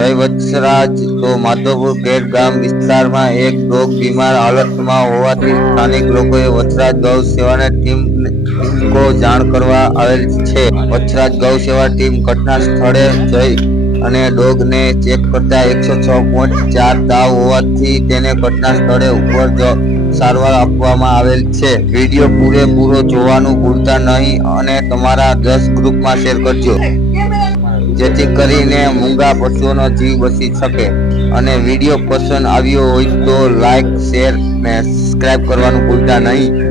જય વત્સરાજ તો માધવપુર કેર ગામ વિસ્તારમાં એક ડોગ બીમાર હાલતમાં હોવાથી સ્થાનિક લોકોએ વત્સરાજ ગૌ સેવાને ટીમને જાણ કરવા આવેલ છે। વત્સરાજ ગૌ સેવા ટીમ ઘટના સ્થળે જઈ અને ડોગને ચેક કરતા 106.4 દાવ હોવાથી તેને ઘટના સ્થળે ઉપર સારવાર આપવામાં આવેલ છે। વિડીયો પૂરેપૂરો જોવાનું ભૂલતા નહીં અને તમારા 10 ગ્રુપમાં શેર કરજો જેથી કરીને મૂંગા પશુઓનો જીવ બચી શકે। અને વિડીયો પસંદ આવ્યો હોય તો લાઈક, શેર ને સબસ્ક્રાઇબ કરવાનું ભૂલતા નહીં।